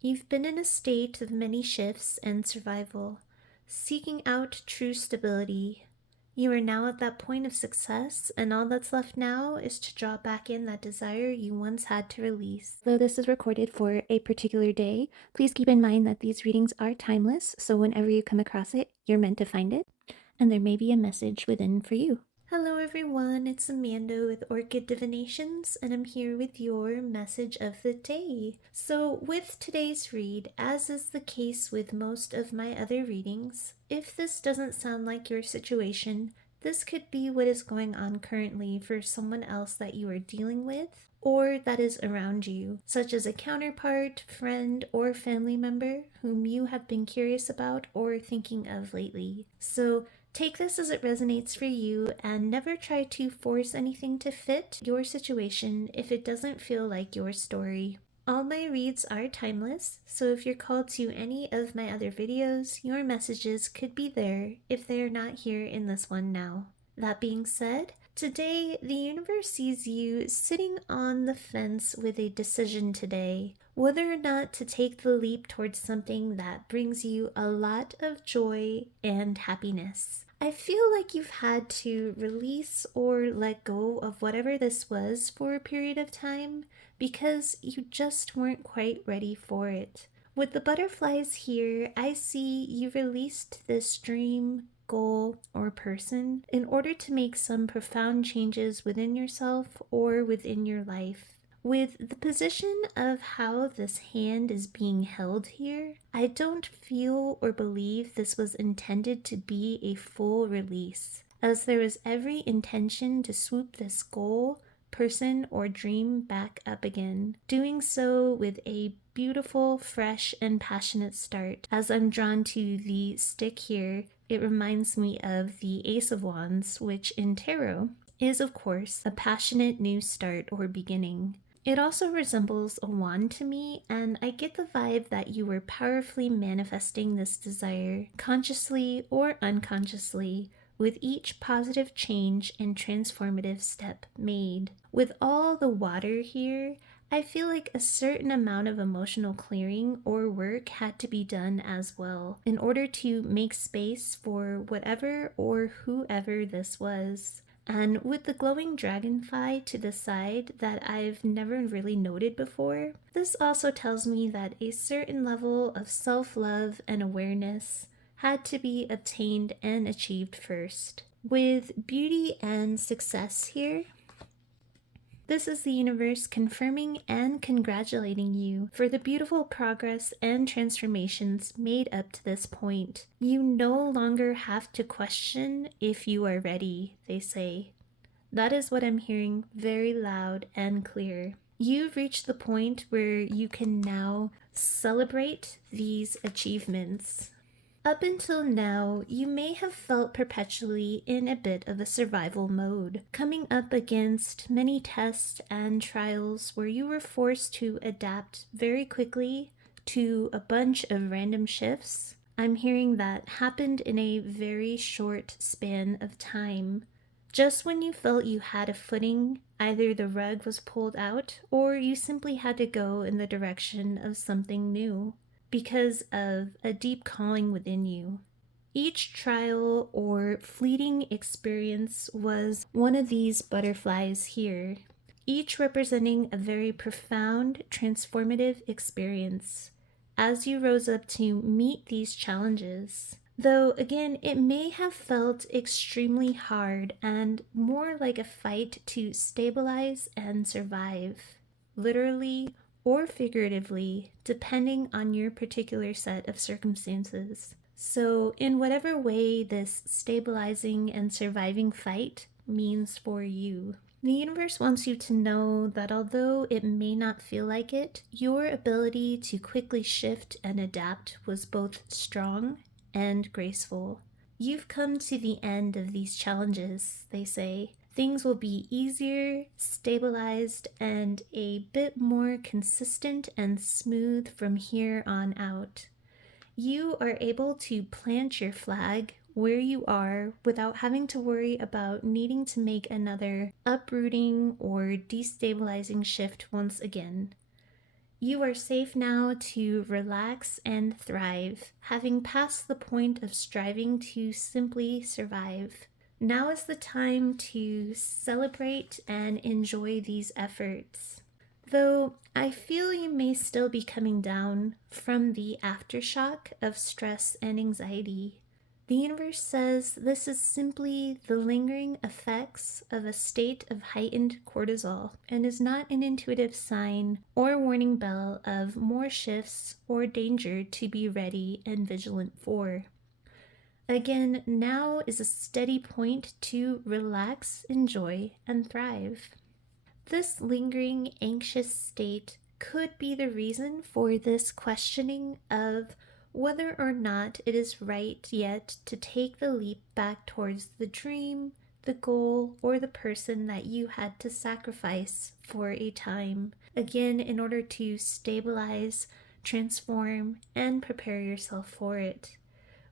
You've been in a state of many shifts and survival, seeking out true stability. You are now at that point of success, and all that's left now is to draw back in that desire you once had to release. Though this is recorded for a particular day, please keep in mind that these readings are timeless, so whenever you come across it, you're meant to find it, and there may be a message within for you. Hello everyone, it's Amanda with Orchid Divinations, and I'm here with your message of the day. So with today's read, as is the case with most of my other readings, if this doesn't sound like your situation, this could be what is going on currently for someone else that you are dealing with, or that is around you, such as a counterpart, friend, or family member whom you have been curious about or thinking of lately. So take this as it resonates for you and never try to force anything to fit your situation if it doesn't feel like your story. All my reads are timeless, so if you're called to any of my other videos, your messages could be there if they are not here in this one now. That being said, today the universe sees you sitting on the fence with a decision today, whether or not to take the leap towards something that brings you a lot of joy and happiness. I feel like you've had to release or let go of whatever this was for a period of time because you just weren't quite ready for it. With the butterflies here, I see you released this dream, goal, or person in order to make some profound changes within yourself or within your life. With the position of how this hand is being held here, I don't feel or believe this was intended to be a full release, as there is every intention to swoop this goal, person, or dream back up again, doing so with a beautiful, fresh, and passionate start. As I'm drawn to the stick here, it reminds me of the Ace of Wands, which in tarot is, of course, a passionate new start or beginning. It also resembles a wand to me, and I get the vibe that you were powerfully manifesting this desire, consciously or unconsciously, with each positive change and transformative step made. With all the water here, I feel like a certain amount of emotional clearing or work had to be done as well in order to make space for whatever or whoever this was. And with the glowing dragonfly to the side that I've never really noted before, this also tells me that a certain level of self-love and awareness had to be obtained and achieved first. With beauty and success here, this is the universe confirming and congratulating you for the beautiful progress and transformations made up to this point. You no longer have to question if you are ready, they say. That is what I'm hearing very loud and clear. You've reached the point where you can now celebrate these achievements. Up until now, you may have felt perpetually in a bit of a survival mode, coming up against many tests and trials where you were forced to adapt very quickly to a bunch of random shifts. I'm hearing that happened in a very short span of time. Just when you felt you had a footing, either the rug was pulled out or you simply had to go in the direction of something new because of a deep calling within you. Each trial or fleeting experience was one of these butterflies here, each representing a very profound, transformative experience as you rose up to meet these challenges. Though, again, it may have felt extremely hard and more like a fight to stabilize and survive, literally or figuratively, depending on your particular set of circumstances. So, in whatever way this stabilizing and surviving fight means for you, the universe wants you to know that although it may not feel like it, your ability to quickly shift and adapt was both strong and graceful. You've come to the end of these challenges, they say. Things will be easier, stabilized, and a bit more consistent and smooth from here on out. You are able to plant your flag where you are without having to worry about needing to make another uprooting or destabilizing shift once again. You are safe now to relax and thrive, having passed the point of striving to simply survive. Now is the time to celebrate and enjoy these efforts. Though I feel you may still be coming down from the aftershock of stress and anxiety. The universe says this is simply the lingering effects of a state of heightened cortisol and is not an intuitive sign or warning bell of more shifts or danger to be ready and vigilant for. Again, now is a steady point to relax, enjoy, and thrive. This lingering anxious state could be the reason for this questioning of whether or not it is right yet to take the leap back towards the dream, the goal, or the person that you had to sacrifice for a time, again, in order to stabilize, transform, and prepare yourself for it.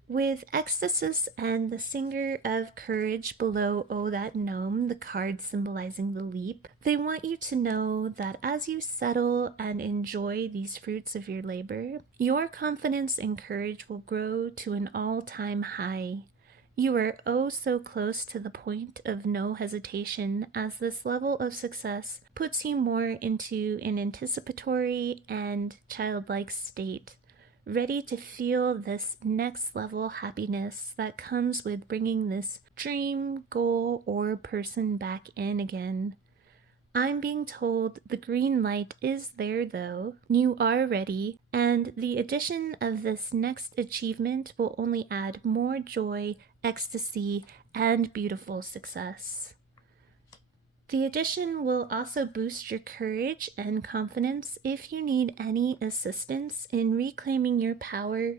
With Ecstasis and the Singer of Courage below Oh That Gnome, the card symbolizing the leap, they want you to know that as you settle and enjoy these fruits of your labor, your confidence and courage will grow to an all-time high. You are oh so close to the point of no hesitation, as this level of success puts you more into an anticipatory and childlike state, ready to feel this next level happiness that comes with bringing this dream, goal, or person back in again. I'm being told the green light is there though. You are ready, and the addition of this next achievement will only add more joy, ecstasy, and beautiful success. The addition will also boost your courage and confidence if you need any assistance in reclaiming your power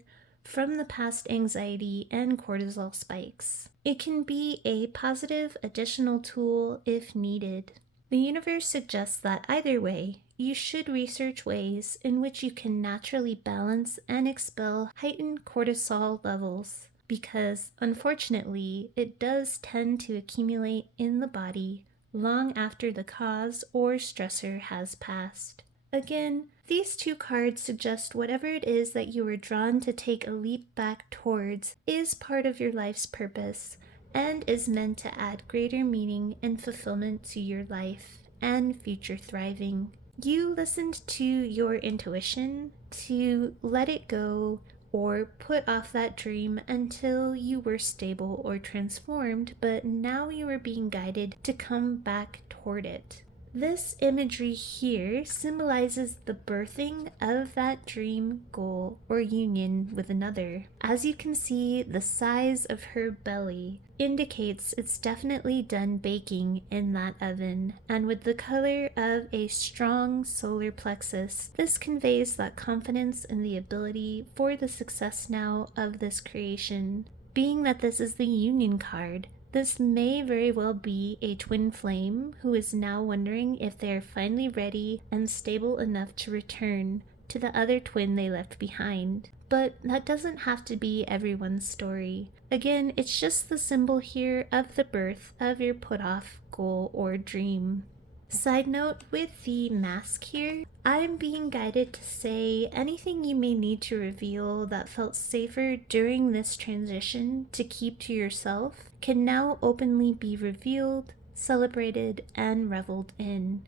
from the past anxiety and cortisol spikes. It can be a positive additional tool if needed. The universe suggests that either way, you should research ways in which you can naturally balance and expel heightened cortisol levels, because unfortunately, it does tend to accumulate in the body long after the cause or stressor has passed. Again, these two cards suggest whatever it is that you are drawn to take a leap back towards is part of your life's purpose and is meant to add greater meaning and fulfillment to your life and future thriving. You listened to your intuition to let it go or put off that dream until you were stable or transformed, but now you are being guided to come back toward it. This imagery here symbolizes the birthing of that dream, goal, or union with another. As you can see, the size of her belly indicates it's definitely done baking in that oven, and with the color of a strong solar plexus, this conveys that confidence in the ability for the success now of this creation. Being that this is the union card, this may very well be a twin flame who is now wondering if they are finally ready and stable enough to return to the other twin they left behind. But that doesn't have to be everyone's story. Again, it's just the symbol here of the birth of your put-off goal or dream. Side note, with the mask here, I'm being guided to say anything you may need to reveal that felt safer during this transition to keep to yourself can now openly be revealed, celebrated, and reveled in.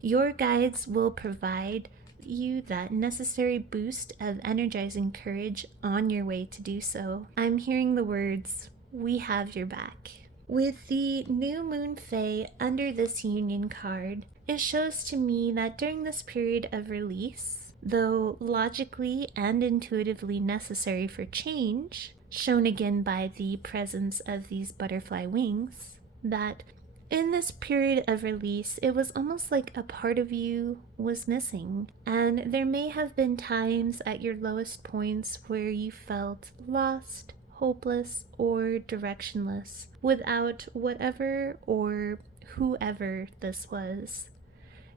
Your guides will provide you that necessary boost of energizing courage on your way to do so. I'm hearing the words, "We have your back." With the new moon fae under this union card, it shows to me that during this period of release, though logically and intuitively necessary for change, shown again by the presence of these butterfly wings, that in this period of release, it was almost like a part of you was missing, and there may have been times at your lowest points where you felt lost, hopeless, or directionless without whatever or whoever this was.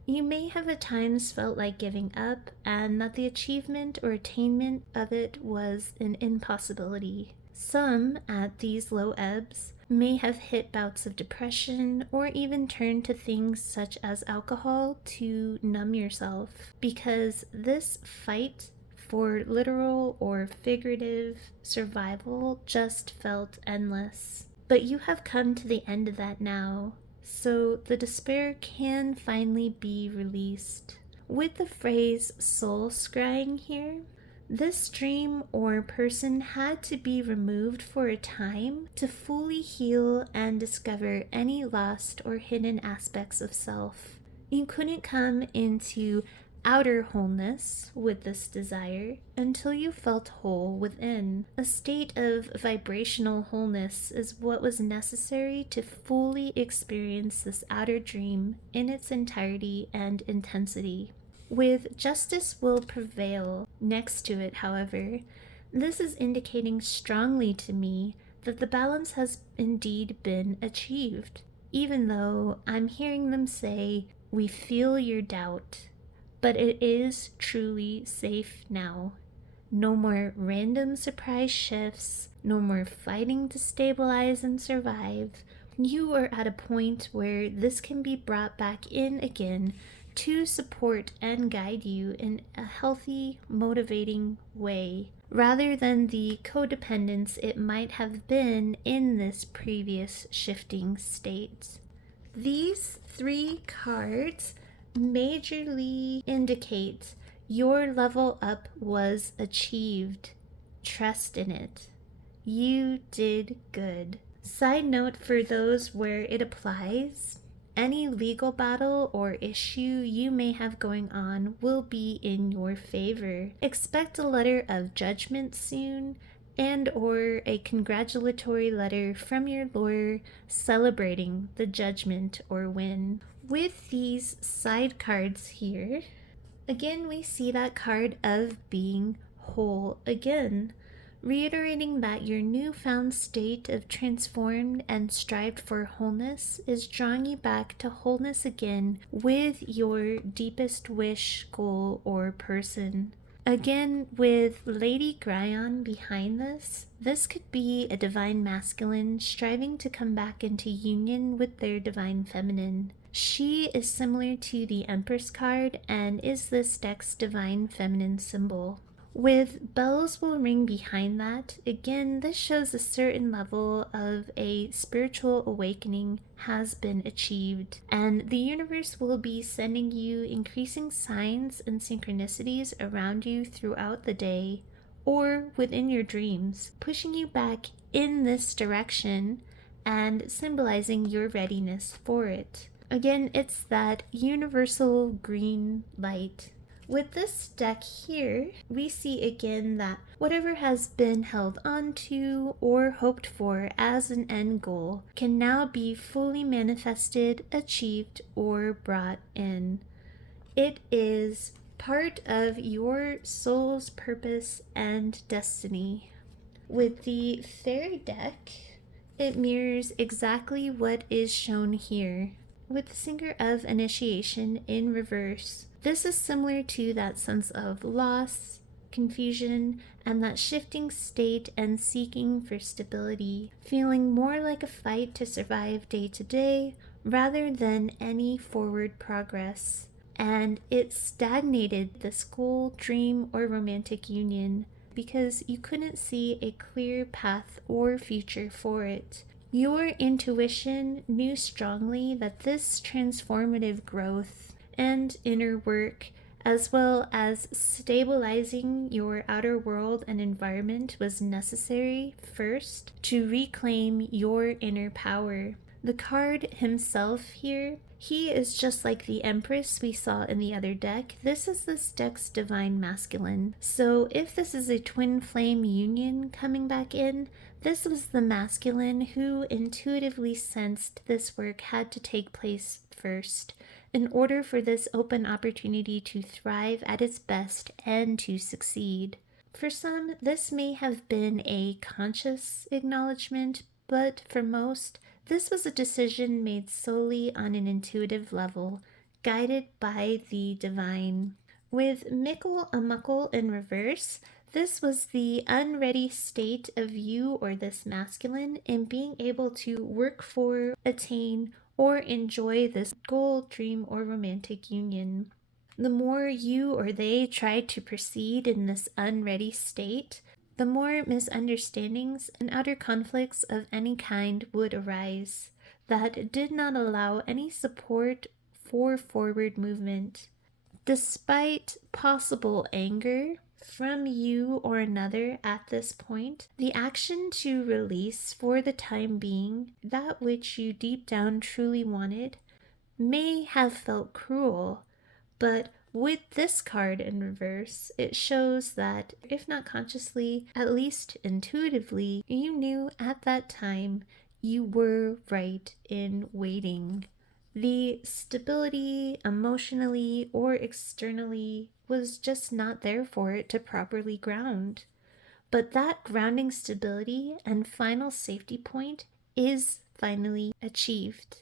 You may have at times felt like giving up and that the achievement or attainment of it was an impossibility. Some, at these low ebbs, may have hit bouts of depression or even turned to things such as alcohol to numb yourself, because this fight for literal or figurative survival just felt endless. But you have come to the end of that now, so the despair can finally be released. With the phrase soul scrying here, this dream or person had to be removed for a time to fully heal and discover any lost or hidden aspects of self. You couldn't come into outer wholeness with this desire until you felt whole within. A state of vibrational wholeness is what was necessary to fully experience this outer dream in its entirety and intensity. With justice will prevail next to it, however, this is indicating strongly to me that the balance has indeed been achieved, even though I'm hearing them say, "We feel your doubt, but it is truly safe now. No more random surprise shifts, no more fighting to stabilize and survive. You are at a point where this can be brought back in again to support and guide you in a healthy, motivating way, rather than the codependence it might have been in this previous shifting state." These 3 cards majorly indicate your level up was achieved. Trust in it. You did good. Side note for those where it applies, any legal battle or issue you may have going on will be in your favor. Expect a letter of judgment soon, and or a congratulatory letter from your lawyer celebrating the judgment or win. With these side cards here, again we see that card of being whole again, reiterating that your newfound state of transformed and strived for wholeness is drawing you back to wholeness again with your deepest wish, goal, or person. Again, with Lady Gryon behind this could be a divine masculine striving to come back into union with their divine feminine. She is similar to the Empress card and is this deck's divine feminine symbol. With bells will ring behind that, again, this shows a certain level of a spiritual awakening has been achieved, and the universe will be sending you increasing signs and synchronicities around you throughout the day or within your dreams, pushing you back in this direction and symbolizing your readiness for it. Again, it's that universal green light. With this deck here, we see again that whatever has been held onto or hoped for as an end goal can now be fully manifested, achieved, or brought in. It is part of your soul's purpose and destiny. With the fairy deck, it mirrors exactly what is shown here, with the Singer of Initiation in reverse. This is similar to that sense of loss, confusion, and that shifting state and seeking for stability, feeling more like a fight to survive day to day rather than any forward progress. And it stagnated this goal, dream, or romantic union because you couldn't see a clear path or future for it. Your intuition knew strongly that this transformative growth and inner work, as well as stabilizing your outer world and environment, was necessary first to reclaim your inner power. The card himself here, he is just like the Empress we saw in the other deck. This is this deck's divine masculine. So if this is a twin flame union coming back in, this was the masculine who intuitively sensed this work had to take place first in order for this open opportunity to thrive at its best and to succeed. For some, this may have been a conscious acknowledgement, but for most, this was a decision made solely on an intuitive level, guided by the divine. With Mickle a Muckle in reverse, This was the unready state of you or this masculine in being able to work for, attain, or enjoy this goal, dream, or romantic union. The more you or they tried to proceed in this unready state, the more misunderstandings and outer conflicts of any kind would arise that did not allow any support for forward movement. Despite possible anger from you or another at this point, the action to release for the time being that which you deep down truly wanted may have felt cruel, but with this card in reverse, it shows that, if not consciously, at least intuitively, you knew at that time you were right in waiting. The stability, emotionally or externally, was just not there for it to properly ground. But that grounding stability and final safety point is finally achieved.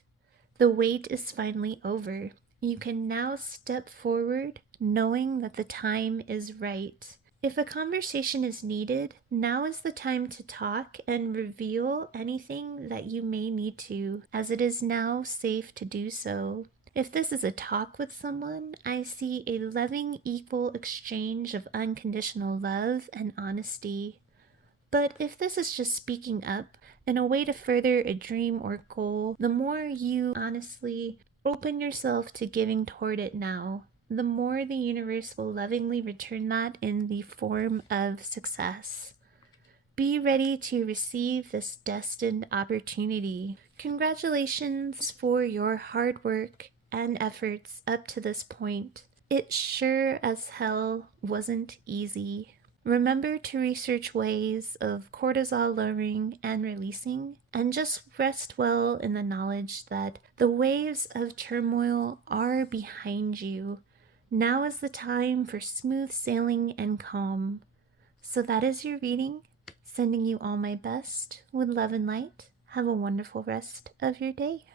The wait is finally over. You can now step forward knowing that the time is right. If a conversation is needed, now is the time to talk and reveal anything that you may need to, as it is now safe to do so. If this is a talk with someone, I see a loving, equal exchange of unconditional love and honesty. But if this is just speaking up in a way to further a dream or goal, the more you honestly open yourself to giving toward it now, the more the universe will lovingly return that in the form of success. Be ready to receive this destined opportunity. Congratulations for your hard work and efforts up to this point. It sure as hell wasn't easy. Remember to research ways of cortisol lowering and releasing, and just rest well in the knowledge that the waves of turmoil are behind you. Now is the time for smooth sailing and calm. So that is your reading. Sending you all my best with love and light. Have a wonderful rest of your day.